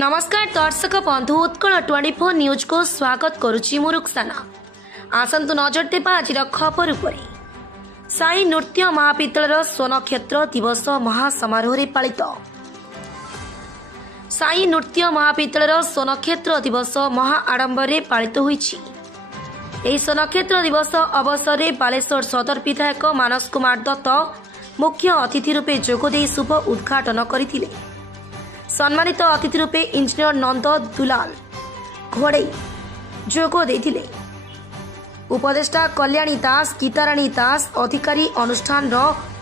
नमस्कार दर्शक बंधु उत्कल 24 न्यूज को स्वागत करुच्ची मु रुक्साना। आसंतु नजर देवा आज खबर उपर। साई नृत्य महाविद्यालय स्वनक्षेत्र दिवस महासमारोह पालित। साई नृत्य महाविद्यालय स्वनक्षेत्र दिवस महाआडंबर पालित होईछि। एही स्वनक्षेत्र दिवस अवसर में बालेश्वर सदर विधायक मानस कुमार दत्त मुख्य अतिथि रूपे जोगदे शुभ उद्घाटन करथिले। सम्मानित अतिथि रूपे इंजीनियर नंद दुलाल घोड़े जोग देथिले। उपदेष्टा कल्याणी दास गीताराणी दास अधिकारी अनुष्ठान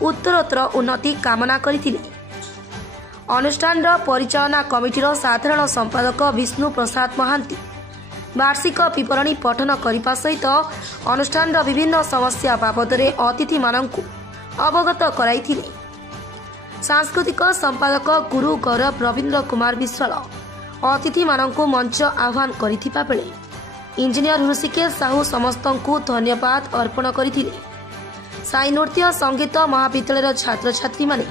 उत्तरोत्तर उन्नति कामना करथिले। अनुष्ठान परिचालना कमिटीर साधारण संपादक विष्णु प्रसाद महांती वार्षिक विवरणी पठन करने सहित अनुष्ठान विभिन्न समस्या बाबद अतिथि मानक अवगत कराइथिले। सांस्कृतिक संपादक गुरु गौरव रवीन्द्र कुमार विश्वाल अतिथि मानक मंच आह्वान करिथिबा बेले इंजीनियर ऋषिकेश साहू समस्त को धन्यवाद अर्पण करथिले। साई नृत्य संगीत महाविद्यालय छात्र छात्री माने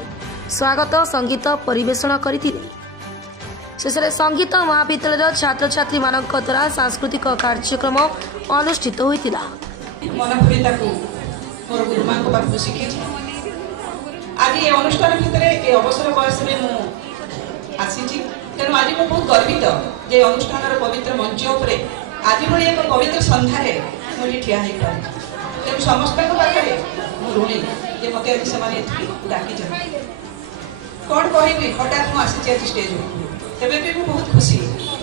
स्वागत संगीत परिवेषण करथिले। शेष संगीत महाविद्यालय छात्र छात्री मानक द्वारा सांस्कृतिक कार्यक्रम अनुष्ठित होइतिला। आज ये अनुष्ठान भितर ये अवसर बयस में आसी तेणु आज मुझे बहुत गर्वित जे अनुष्ठान पवित्र मंच उपर आज भाई एक पवित्र सन्धारे मुझे ठिया हो पारे। तेणु समस्त पाखे ऋणी जे मत आज से डाकी कौन कह हठात मुझे आज स्टेज तेरे भी बहुत खुशी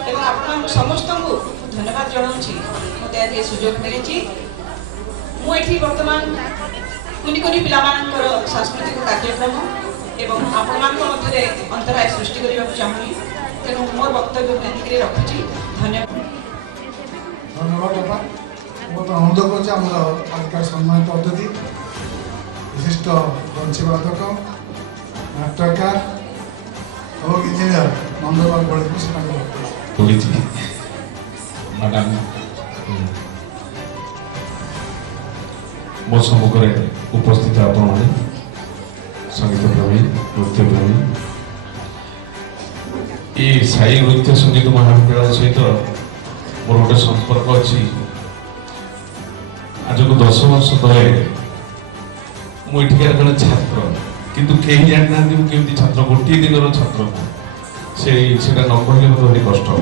और आप समस्त को धन्यवाद जनाऊँगी मत आज ये सुजोग मिली। मुझे बर्तमान कुनि कुनि पिलामानकर सांस्कृतिक कार्यक्रम एवं आपमध्य अंतराय सृष्टि करने चाहूँगी। तेणु मोर वक्तव्य एतिक रखुची। धन्यवाद धन्यवाद बहुत आनंद कर सम्मानित अतिथि विशिष्ट बंशीवादक नाटककार और इंजीनियर नंदलाल बड़ी मैडम मो सम्मुखें उपस्थित आपण संगीत प्रेमी नृत्य प्रेमी ये साई नृत्य संगीत महाविद्यालय सहित मोर गोटे संपर्क अच्छी। आज को 10 वर्ष तले मुझे जन छात्र किंतु कहीं जानी ना केमी छात्र गोटे दिन छात्र से न कहले मत भारी कष्ट हम।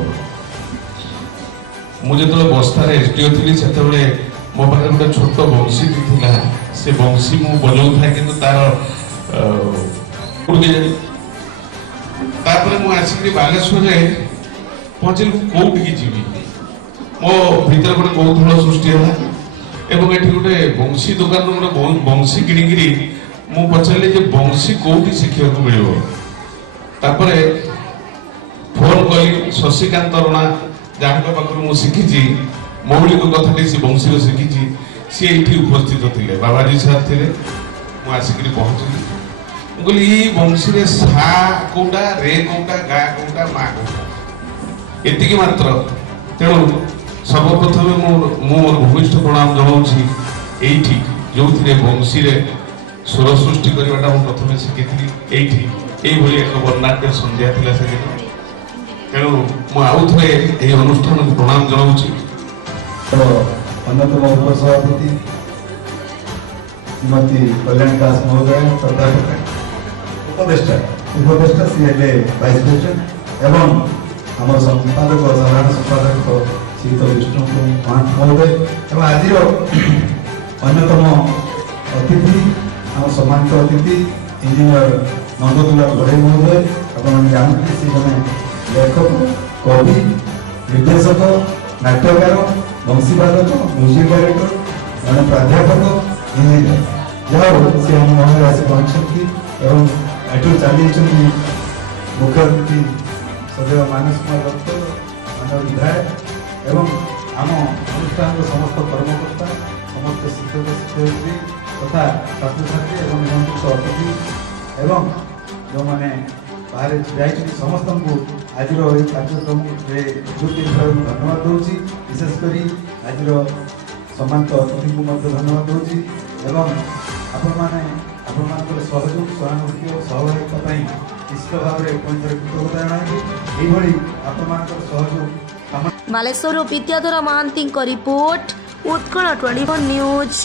मुझे जो बस्तार एसडीओ थी से मो पाखे गोटे छोट बंशी था से बंशी मु बजाऊ था कि तार मुझे बालेश्वर पहुँचल कौटी जी मो भर गोटे कौतूहल सृष्टि है और ये गोटे बंशी दुकान गोटे बंशी किणिकी मु पचारे बंशी कौटी शिखा मिल फोन कली शशिकांत रणा जहाँ पाखु मुझे शिखी मौलिक कथाटी सी बंशी शिखी सी ये उपस्थित थे बाबाजी साहब थे मुझे पहुँचली कहली ये बंशी सा कौटा रे कौटा गा कौटा माँ कौटा एति मात्र। तेणु सर्वप्रथम मोर भूमिष्ठ प्रणाम जनाऊँगी ये जो बंशी स्वर सृष्टि करवाटा प्रथम शिखी ये एक वर्णाढ्य संध्या थी से दिन। तेणु मुझे ये अनुष्ठान को प्रणाम जनाऊँगी। अन्यतम उपसभापति श्रीमती कल्याणी दास महोदय उपदेष्टा सीएलए वाइस प्रेसिडेंट एवं आम संपादक साधारण संपादक श्रीयुत विष्णु महोदय एवं आज अन्यतम अतिथि आम सम्मानित अतिथि इंजीनियर नंददुलाल घोड़े महोदय आप जानते सी जन लेखक कवि निर्देशक नाट्यकार बंशीवादक म्यूजिक डायरेक्टर जन प्राध्यापक इंजीनियर जहाँ से हम महल आसी पहुँचती एवं एठू चली मुख्य अतिथि सदैव मानस कुमार दत्त मानव विधायक एवं आम अनुष्ठान समस्त कर्मकर्ता समस्त शिक्षक शिक्षयित्री तथा छात्र छात्री एवं निमंत्रित अतिथि एवं जो मैंने बाहर जाइए समस्त को आज कार्यक्रम धन्यवाद दूसरी विशेषकर आज सम्मानित अतिथि को धन्यवाद दूसरी एवं आप सहयोग सहानुभूति और सहभागिता निश्चित भाव में कृतज्ञता जनाई। ଆପଣଙ୍କର ସହଯୋଗ ବାଲେଶ୍ୱରରୁ ବିଦ୍ୟାଧର ମହାନ୍ତିଙ୍କ ରିପୋର୍ଟ, ଉତ୍କଳ 24 ନ୍ୟୁଜ୍।